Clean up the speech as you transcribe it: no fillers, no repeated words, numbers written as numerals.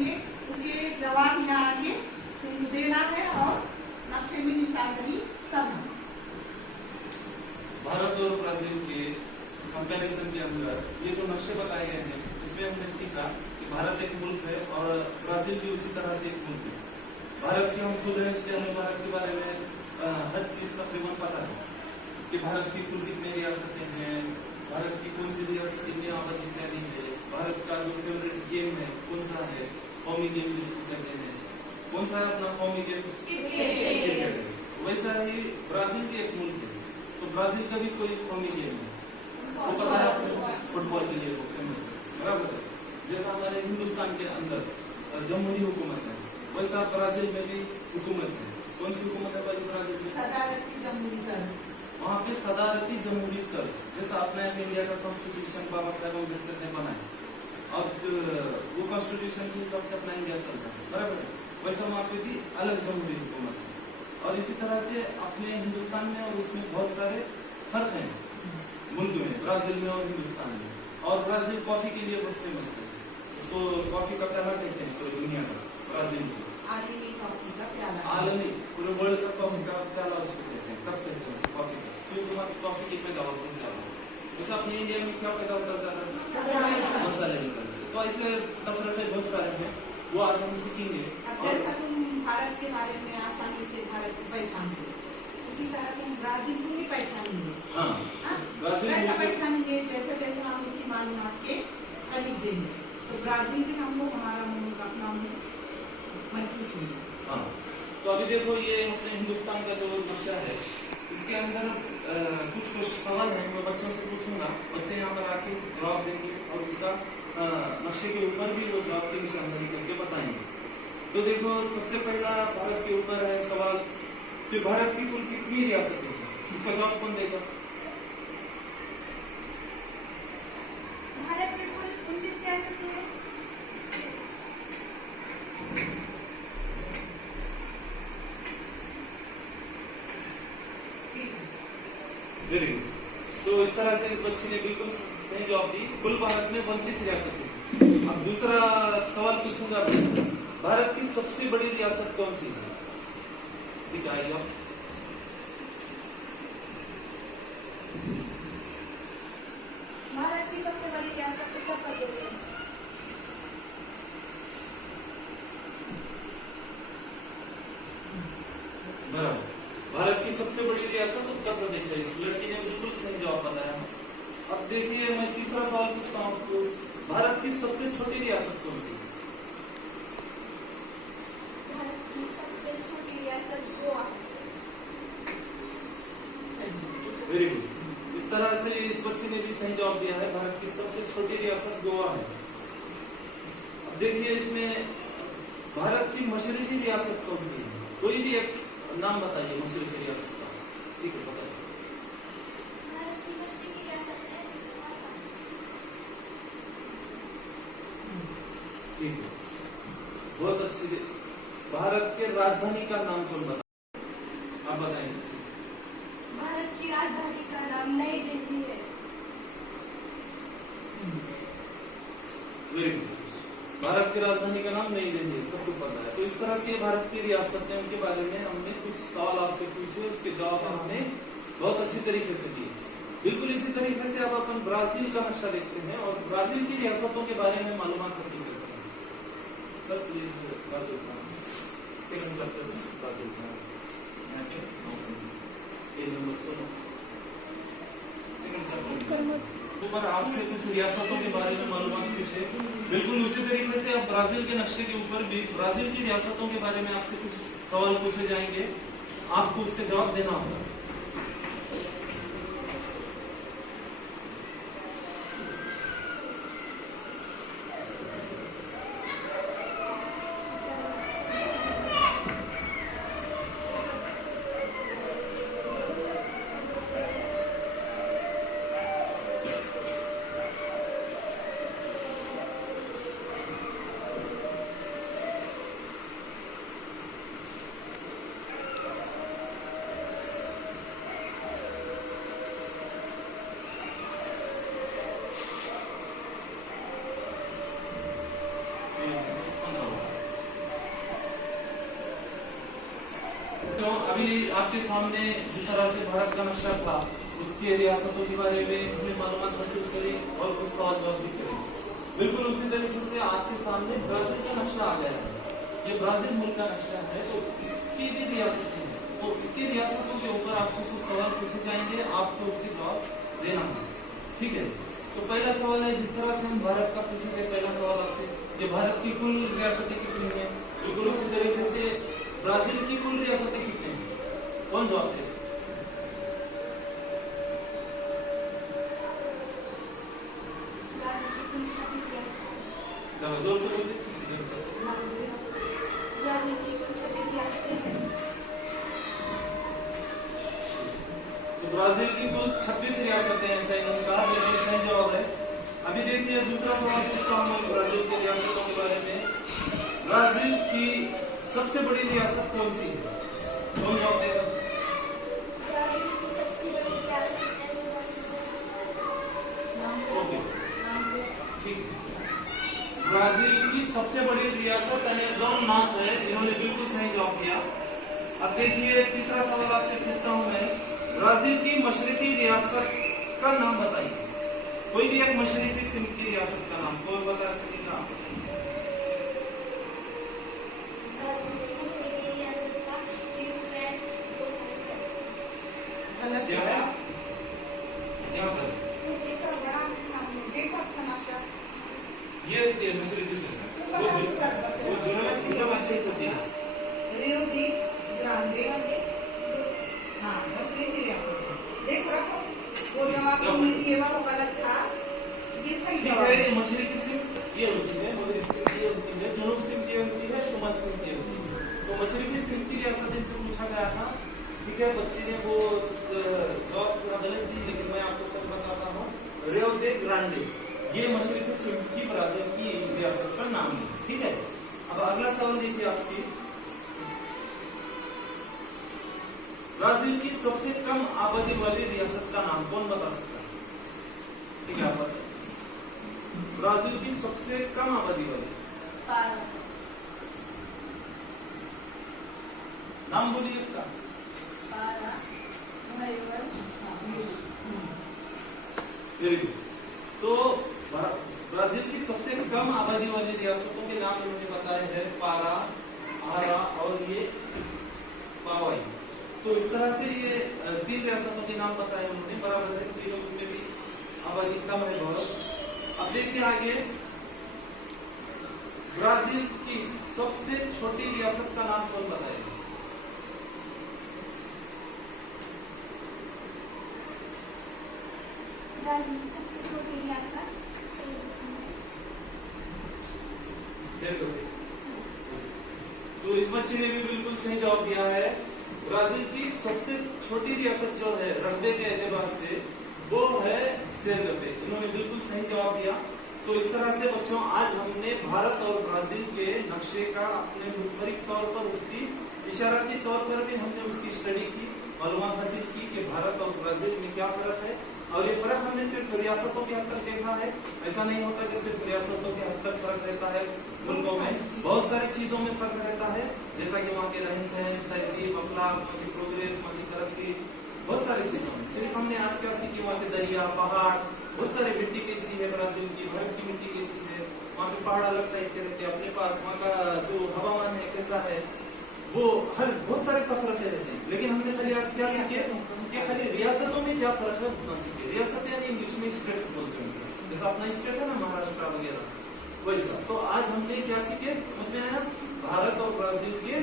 देंगे, उसके जवाब यहाँ आगे देना है और नक्शे में निशानदही करना। भारत और ब्राजील के कंपैरिजन के अंदर ये जो नक्शे बताए गए हैं, इसमें हमने सीखा कि भारत एक मुल्क है और ब्राजील भी उसी तरह से एक मुल्क है। भारत के हम खुद हैं, इसलिए हमें भारत के बारे में हर चीज तकरीबन पता है कि भारत की कुल कितनी रियासतें हैं, भारत की कौन सी रियासत कितनी आबादी से अधिक है, भारत का जो फेवरेट गेम है कौन सा है, कौमी गेम जिसको कहते हैं, कौन सा है अपना कौमी गेम, क्रिकेट। वैसा ही ब्राजील भी एक मुल्क है, तो ब्राजील का भी कोई कौमी गेम है, वो पता है आपको, फुटबॉल के लिए वो फेमस है, बराबर है। जैसा हमारे हिंदुस्तान के अंदर जमहूरी हुकूमत है, वैसा ब्राजील में भी हुकूमत है। कौन सी हुकूमत है भाई ब्राजील में? सदारती जमहूरी तर्ज। वहाँ पे सदारती जमहूरी तर्ज, जैसा अपने इंडिया का कॉन्स्टिट्यूशन बाबा साहेब अम्बेडकर ने बनाया और वो कॉन्स्टिट्यूशन के हिसाब से अपना इंडिया चलता है, बराबर है। वैसा वहाँ पे भी अलग जमहूरी हुकूमत है और इसी तरह से अपने हिंदुस्तान में और उसमें बहुत सारे फर्क हैं मुल्क में, ब्राजील में और हिंदुस्तान में। और ब्राजील कॉफी के लिए बहुत फेमस है, उसको कॉफी का प्याला कहते हैं पूरी दुनिया का, ब्राजील को आलमी कॉफी का प्याला, आलमी पूरे वर्ल्ड का कॉफी का प्याला उसको कहते हैं। कब कहते हैं उसको कॉफी का? क्योंकि वहाँ कॉफी की पैदावार बहुत ज्यादा है। जैसे अपने इंडिया में क्या पैदा होता है ज्यादा? मसाले निकलते हैं। तो ऐसे तफरके बहुत सारे हैं, वो आज हम सीखेंगे। जैसा तुम भारत के बारे में आसानी से भारत को पहचानते हो, उसी तरह तुम ब्राजील को भी पहचानेंगे। वैसा पहचानेंगे जैसे जैसे हम उसकी मालूमात के करीब जाएंगे, तो ब्राजील भी हमको हमारा मुल्क अपना महसूस होगा। हाँ, तो अभी देखो ये अपने हिंदुस्तान का जो नक्शा है, इसके अंदर कुछ सवाल है, मैं बच्चों से पूछूंगा, बच्चे यहाँ पर आके जवाब देंगे और उसका नक्शे के ऊपर भी वो जवाब की निशानदही करके बताएंगे। तो देखो सबसे पहला भारत के ऊपर है सवाल कि भारत की कुल कितनी रियासतें हैं? इसका जवाब कौन देगा? भारत में कुल 29 रियासतें हैं। Very good. तो इस तरह से इस बच्चे ने बिल्कुल सही जवाब दी, कुल भारत में 32 रियासतें। अब दूसरा सवाल पूछूंगा, भारत की सबसे बड़ी रियासत कौन सी है? दिखाइए। भारत की सबसे बड़ी रियासत उत्तर प्रदेश है। बराबर, भारत की सबसे बड़ी रियासत उत्तर प्रदेश है। इस लड़की ने बिल्कुल सही जवाब बताया। अब देखिए मैं तीसरा सवाल पूछता हूँ आपको, भारत की सबसे छोटी रियासत कौन सी है? भारत की सबसे छोटी रियासत गोवा। Very good. इस तरह से इस बच्चे ने भी सही जवाब दिया है, भारत की सबसे छोटी रियासत गोवा है। अब देखिए इसमें भारत की मशरकी रियासत कौन सी है? कोई भी एक नाम बताइए मशरकी रियासत का। ठीक है, बताइए। भारत की मशरकी रियासत है आसाम। ठीक है, बहुत अच्छी। भारत के राजधानी का नाम कौन बता? आप बताएंगे। भारत की राजधानी का नाम नई दिल्ली है। Very good. भारत की राजधानी का नाम नई दिल्ली है, सबको पता है। तो इस तरह से भारत की रियासतें, उनके बारे में हमने कुछ सवाल आपसे पूछे, उसके जवाब हमने बहुत अच्छी तरीके से दिए। बिल्कुल इसी तरीके से अब अपन ब्राजील का नक्शा देखते हैं और ब्राजील की रियासतों के बारे में मालूमात हासिल करते हैं। सर प्लीज ब्राजील का सेकंड चैप्टर ब्राजील का पेज नंबर 16 सेकंड चैप्टर ऊपर आपसे कुछ रियासतों के बारे में मालूमात पूछे। बिल्कुल उसी तरीके से अब ब्राजील के नक्शे के ऊपर भी ब्राजील की रियासतों के बारे में आपसे कुछ सवाल पूछे जाएंगे, आपको उसके जवाब देना होगा। बच्चों अभी आपके सामने जिस तरह से भारत का नक्शा था उसके रियासतों के बारे में हमने मालूमात हासिल करी और कुछ सवाल जवाब भी करें। बिल्कुल उसी तरीके से आपके सामने ब्राजील का नक्शा आ गया है। ये ब्राजील मुल्क का नक्शा है, तो इसकी भी रियासतें हैं, तो इसकी रियासतों के ऊपर आपको कुछ सवाल पूछे जाएंगे, आपको उसके जवाब देना है। ठीक है, तो पहला सवाल है, जिस तरह से हम भारत का पूछेंगे, पहला सवाल आपसे, ये भारत की कुल रियासतें कितनी है? बिल्कुल उसी तरीके से ब्राजील की कुल रियासतें कितनी है? कौन जवाब देगा? जोर से बोलिए। तो ब्राजील की कुल 26 रियासतें हैं, ऐसा इन्होंने कहा, लेकिन सही जवाब है। अभी देखिए दूसरा सवाल पूछता हूँ मैं ब्राजील की रियासतों के बारे में। ब्राजील की सबसे बड़ी रियासत कौन सी है? कौन जवाब देगा? ओके, ठीक है। ब्राजील की सबसे बड़ी रियासत अमेज़ोनास है, इन्होंने बिल्कुल सही जवाब दिया। अब देखिए तीसरा सवाल आपसे पूछता हूं मैं, ब्राजील की मशरकी रियासत का नाम बताइए। कोई भी एक मशरकी सिंध की रियासत का नाम कोई बता सकेगा? क्या है? यहाँ पर ये मशरकी सिंध है, वो जुनूबी मशरकी होती है। रियो दी ग्रांडे, हाँ मशरकी रियासत है। देखो रखो, वो जवाब तुमने दिए वो गलत था, ये सही जवाब है। ये मशरकी सिंध ये होती है, मगरिब सिंध ये होती है, जुनूब सिंध ये होती है, शुमाल सिंध ये होती है। तो मशरकी सिंध की रियासत इनसे पूछा गया था। ठीक है, बच्चे ने वो जवाब पूरा गलत दी, लेकिन मैं आपको सब बताता हूँ। रियो दे ग्रांडे ये मशरकी सिंध की ब्राजील की रियासत का नाम है। ठीक है, अब अगला सवाल देखिए आपकी, ब्राजील की सबसे कम आबादी वाली रियासत का नाम कौन बता सकता है? ठीक है, आप बताइए। ब्राजील की सबसे कम आबादी वाली नाम बोलिए उसका। Very good. तो ब्राजील की सबसे कम आबादी वाली रियासतों के नाम इन्होंने बताए हैं, पारा, आरा और ये पावाई। तो इस तरह से ये 3 रियासतों के नाम बताए उन्होंने, बराबर है, तीनों में भी आबादी कम है बहुत। अब देखिए आगे, ब्राजील की सबसे छोटी रियासत का नाम कौन बताएगा? सबसे छोटी रियासत तो इस बच्चे ने भी बिल्कुल सही जवाब दिया है। ब्राजील की सबसे छोटी रियासत जो है रकबे के एतबार से वो है सेरगपे, इन्होंने बिल्कुल सही जवाब दिया। तो इस तरह से बच्चों आज हमने भारत और ब्राजील के नक्शे का अपने मुख्तलिफ तौर पर उसकी इशारती तौर पर भी हमने उसकी स्टडी की, मालूमात हासिल की कि भारत और ब्राजील में क्या फर्क है। और ये फर्क हमने सिर्फ रियासतों के हद तक देखा है, ऐसा नहीं होता कि सिर्फ रियासतों के हद तक फर्क रहता है। मुल्कों में बहुत सारी चीजों में फर्क रहता है, जैसा कि वहाँ के रहन सहन, तहजीब, अखलाक, प्रोग्रेस, तरक्की, बहुत सारी चीजों में। सिर्फ हमने आज क्या सीखी, वहाँ के दरिया, पहाड़, बहुत सारी मिट्टी कैसी है ब्राजील की, भारत की मिट्टी कैसी है, वहाँ के पहाड़ अलग टाइप के रहते हैं अपने पास, वहाँ का जो हवामान है कैसा है, वो हर बहुत सारे फर्क रहते हैं। लेकिन हमने खाली आज क्या सीखे कि खाली रियासतों में क्या फर्क है उतना सीखे। रियासत यानी इंग्लिश में स्टेट्स बोलते हैं, जैसा अपना स्टेट है ना महाराष्ट्र वगैरह, वैसा। तो आज हमने क्या सीखे, समझ में आया? भारत और ब्राजील के